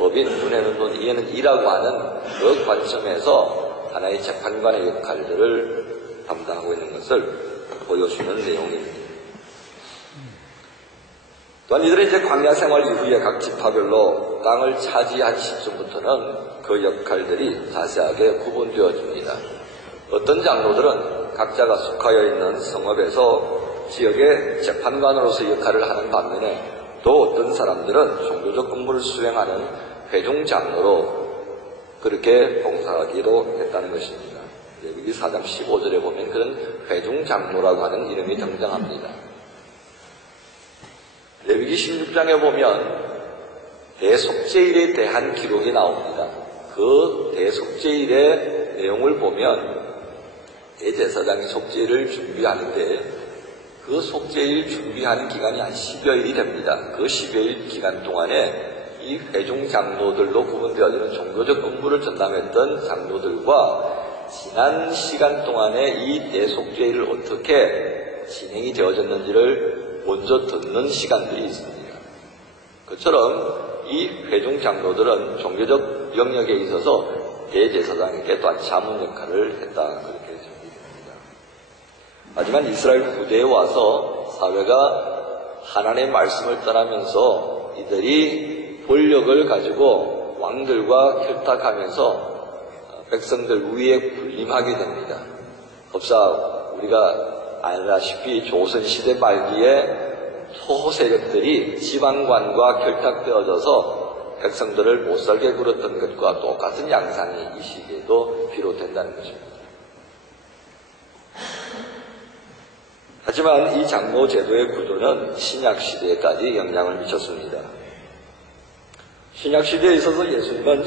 법인, 눈에는 눈, 이에는 이라고 하는 그 관점에서 하나의 재판관의 역할들을 담당하고 있는 것을 보여주는 내용입니다. 또한 이들은 이제 광야 생활 이후에 각 지파별로 땅을 차지한 시점부터는 그 역할들이 자세하게 구분되어집니다. 어떤 장로들은 각자가 속하여 있는 성읍에서 지역의 재판관으로서 역할을 하는 반면에 또 어떤 사람들은 종교적 업무를 수행하는 회중 장로로 그렇게 봉사하기도 했다는 것입니다. 레위기 4장 15절에 보면 그런 회중 장로라고 하는 이름이 등장합니다. 레위기 16장에 보면 대속죄일에 대한 기록이 나옵니다. 그 대속죄일의 내용을 보면 대제사장이 속죄일을 준비하는데 그 속죄일 준비하는 기간이 한 10여일이 됩니다. 그 10여일 기간 동안에 이 회중 장로들로 구분되어지는 종교적 업무를 전담했던 장로들과 지난 시간 동안에 이 대속죄일을 어떻게 진행이 되어졌는지를 먼저 듣는 시간들이 있습니다. 그처럼 이 회중 장로들은 종교적 영역에 있어서 대제사장에게 또한 자문 역할을 했다, 그렇게 정리됩니다. 하지만 이스라엘 후대에 와서 사회가 하나님의 말씀을 떠나면서 이들이 권력을 가지고 왕들과 결탁하면서 백성들 위에 군림하게 됩니다. 법사 우리가 알다시피 조선시대 말기에 토호 세력들이 지방관과 결탁되어져서 백성들을 못살게 굴었던 것과 똑같은 양상이 이 시기에도 비롯된다는 것입니다. 하지만 이 장로 제도의 구조는 신약시대에까지 영향을 미쳤습니다. 신약시대에 있어서 예수님은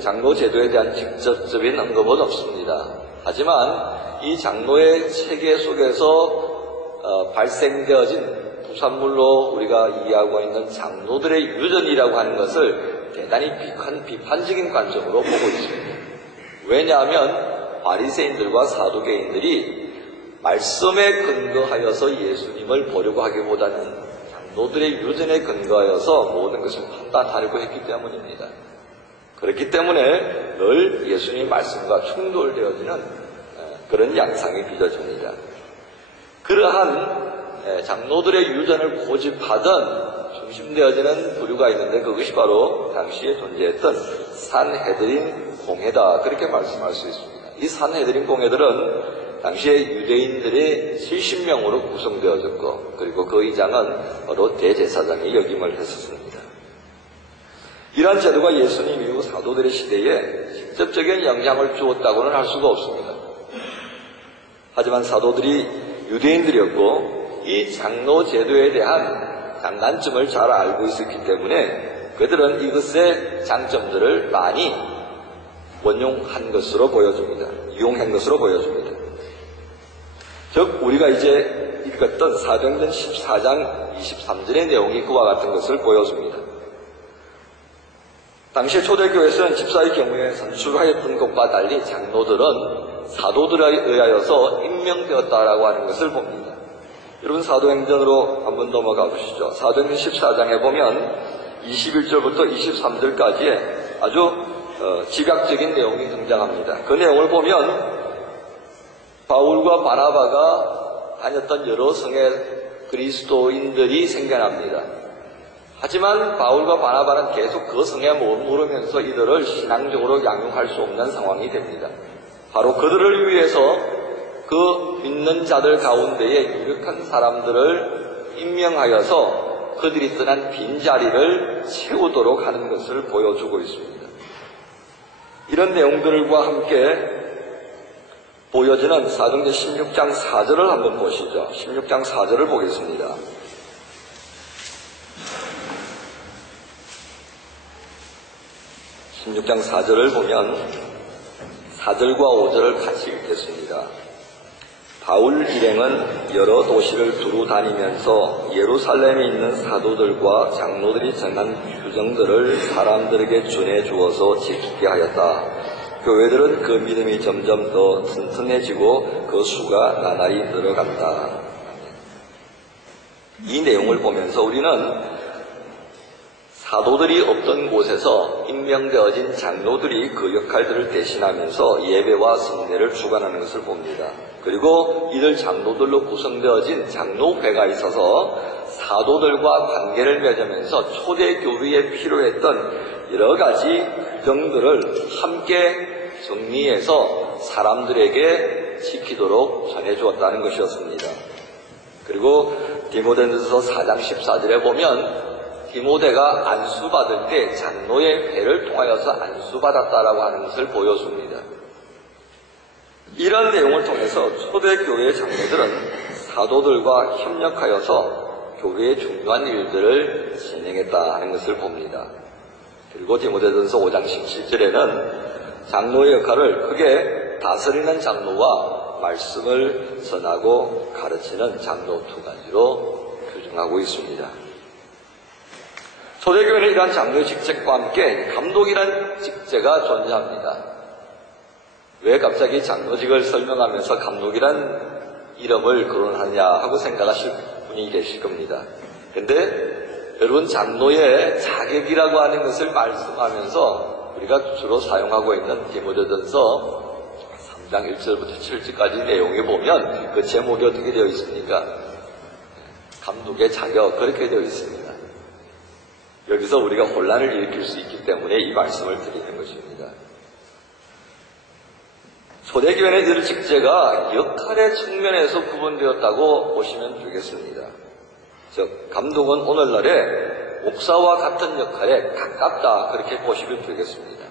장로 제도에 대한 직접적인 언급은 없습니다. 하지만 이 장로의 체계 속에서 발생되어진 부산물로 우리가 이해하고 있는 장로들의 유전이라고 하는 것을 대단히 비판적인 관점으로 보고 있습니다. 왜냐하면 바리새인들과 사두개인들이 말씀에 근거하여서 예수님을 보려고 하기보다는 장로들의 유전에 근거하여서 모든 것을 판단하려고 했기 때문입니다. 그렇기 때문에 늘 예수님의 말씀과 충돌되어지는 그런 양상이 빚어집니다. 그러한 장로들의 유전을 고집하던 중심되어지는 부류가 있는데 그것이 바로 당시에 존재했던 산헤드린 공회다, 그렇게 말씀할 수 있습니다. 이 산헤드린 공회들은 당시에 유대인들이 70명으로 구성되어졌고 그리고 그 의장은 바로 대제사장이 역임을 했었습니다. 이러한 제도가 예수님 이후 사도들의 시대에 직접적인 영향을 주었다고는 할 수가 없습니다. 하지만 사도들이 유대인들이었고 이 장로 제도에 대한 장단점을 잘 알고 있었기 때문에 그들은 이것의 장점들을 많이 원용한 것으로 보여집니다. 이용한 것으로 보여집니다. 즉 우리가 이제 읽었던 사도행전 14장 23절의 내용이 그와 같은 것을 보여줍니다. 당시 초대교회에서는 집사의 경우에 선출하였던 것과 달리 장로들은 사도들에 의하여서 임명되었다라고 하는 것을 봅니다. 여러분 사도행전으로 한번 넘어가 보시죠. 사도행전 14장에 보면 21절부터 23절까지의 아주 집약적인 내용이 등장합니다. 그 내용을 보면 바울과 바나바가 다녔던 여러 성의 그리스도인들이 생겨납니다. 하지만 바울과 바나바는 계속 그 성에 머무르면서 이들을 신앙적으로 양육할 수 없는 상황이 됩니다. 바로 그들을 위해서 그 믿는 자들 가운데에 유력한 사람들을 임명하여서 그들이 떠난 빈자리를 채우도록 하는 것을 보여주고 있습니다. 이런 내용들과 함께 보여지는 사도행전 16장 4절을 한번 보시죠. 16장 4절을 보겠습니다. 16장 4절을 보면 4절과 5절을 같이 읽겠습니다. 바울 일행은 여러 도시를 두루 다니면서 예루살렘에 있는 사도들과 장로들이 전한 규정들을 사람들에게 전해주어서 지키게 하였다. 교회들은 그 믿음이 점점 더 튼튼해지고 그 수가 나날이 늘어간다. 이 내용을 보면서 우리는 사도들이 없던 곳에서 임명되어진 장로들이 그 역할들을 대신하면서 예배와 성례를 주관하는 것을 봅니다. 그리고 이들 장로들로 구성되어진 장로회가 있어서 사도들과 관계를 맺으면서 초대교회에 필요했던 여러 가지 규정들을 함께 정리해서 사람들에게 지키도록 전해주었다는 것이었습니다. 그리고 디모데전서 4장 14절에 보면 디모데가 안수받을 때 장로의 배를 통하여서 안수받았다라고 하는 것을 보여줍니다. 이런 내용을 통해서 초대교회의 장로들은 사도들과 협력하여서 교회의 중요한 일들을 진행했다 하는 것을 봅니다. 그리고 디모데전서 5장 17절에는 장로의 역할을 크게 다스리는 장로와 말씀을 전하고 가르치는 장로 두 가지로 규정하고 있습니다. 초대교회는 이러한 장로의 직책과 함께 감독이라는 직제가 존재합니다. 왜 갑자기 장로직을 설명하면서 감독이란 이름을 거론하냐 하고 생각하실 분이 계실 겁니다. 근데 여러분, 장로의 자격이라고 하는 것을 말씀하면서 우리가 주로 사용하고 있는 디모데전서 3장 1절부터 7절까지 내용에 보면 그 제목이 어떻게 되어 있습니까? 감독의 자격, 그렇게 되어 있습니다. 여기서 우리가 혼란을 일으킬 수 있기 때문에 이 말씀을 드리는 것입니다. 초대교회는 이들 직제가 역할의 측면에서 구분되었다고 보시면 되겠습니다. 즉, 감독은 오늘날의 목사와 같은 역할에 가깝다, 그렇게 보시면 되겠습니다.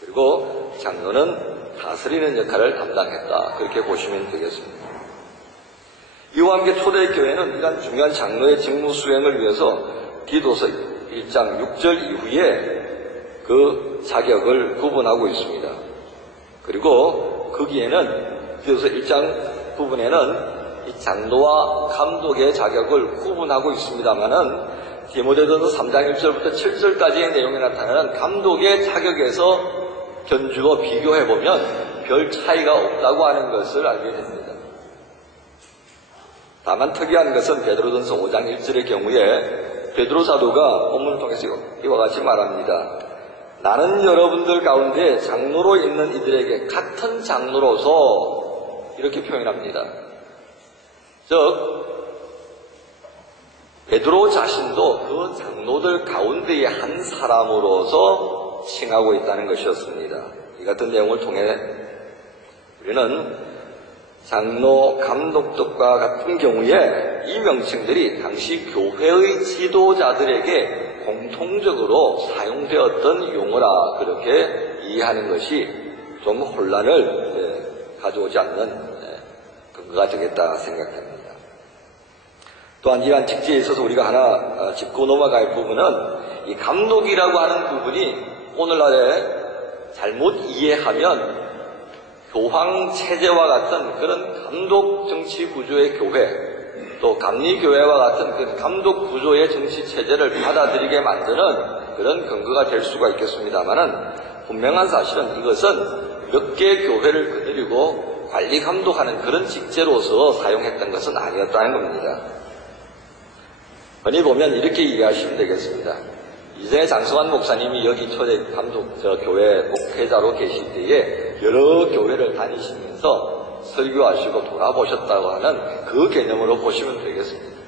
그리고 장로는 다스리는 역할을 담당했다, 그렇게 보시면 되겠습니다. 이와 함께 초대교회는 이러한 중요한 장로의 직무 수행을 위해서 디도서 1장 6절 이후에 그 자격을 구분하고 있습니다. 그리고 거기에는 디도서 1장 부분에는 이 장로와 감독의 자격을 구분하고 있습니다만은 디모데전서 3장 1절부터 7절까지의 내용에 나타나는 감독의 자격에서 견주어 비교해보면 별 차이가 없다고 하는 것을 알게 됩니다. 다만 특이한 것은 베드로전서 5장 1절의 경우에 베드로 사도가 본문을 통해서 이와 같이 말합니다. 나는 여러분들 가운데 장로로 있는 이들에게 같은 장로로서, 이렇게 표현합니다. 즉, 베드로 자신도 그 장로들 가운데의 한 사람으로서 칭하고 있다는 것이었습니다. 이 같은 내용을 통해 우리는 장로, 감독들과 같은 경우에 이 명칭들이 당시 교회의 지도자들에게 공통적으로 사용되었던 용어라, 그렇게 이해하는 것이 좀 혼란을 가져오지 않는 근거가 되겠다 생각됩니다. 또한 이러한 직제에 있어서 우리가 하나 짚고 넘어갈 부분은 이 감독이라고 하는 부분이 오늘날에 잘못 이해하면 교황 체제와 같은 그런 감독 정치 구조의 교회, 또 감리교회와 같은 그 감독 구조의 정치 체제를 받아들이게 만드는 그런 근거가 될 수가 있겠습니다만은, 분명한 사실은 이것은 몇 개의 교회를 거느리고 관리 감독하는 그런 직제로서 사용했던 것은 아니었다는 겁니다. 흔히 보면 이렇게 이해하시면 되겠습니다. 이전에 장성환 목사님이 여기 초대 감독 교회 목회자로 계실 때에 여러 교회를 다니시면서 설교하시고 돌아보셨다고 하는 그 개념으로 보시면 되겠습니다.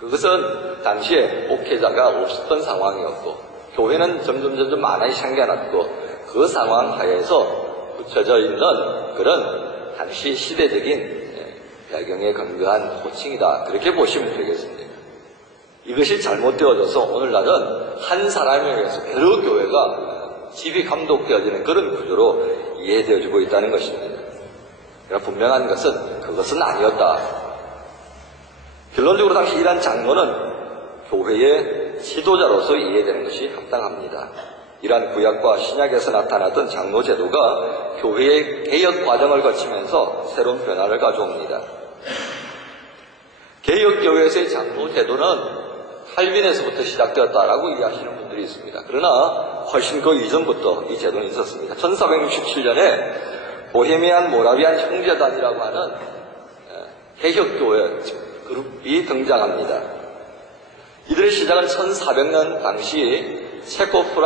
그것은 당시에 목회자가 없었던 상황이었고, 교회는 점점 많이 생겨났고, 그 상황 하에서 붙여져 있는 그런 당시 시대적인 배경에 근거한 호칭이다, 그렇게 보시면 되겠습니다. 이것이 잘못되어져서 오늘날은 한 사람에 의해서 여러 교회가 집이 감독되어지는 그런 구조로 이해되어지고 있다는 것입니다. 그러나 분명한 것은 그것은 아니었다. 결론적으로 당시 이러한 장로는 교회의 지도자로서 이해되는 것이 합당합니다. 이러한 구약과 신약에서 나타났던 장로 제도가 교회의 개혁 과정을 거치면서 새로운 변화를 가져옵니다. 개혁교회에서의 장로 제도는 칼빈에서부터 시작되었다라고 이해하시는 분들이 있습니다. 그러나 훨씬 그 이전부터 이 제도는 있었습니다. 1467년에 보헤미안 모라비안 형제단이라고 하는 개혁교회 그룹이 등장합니다. 이들의 시작은 1400년 당시 체코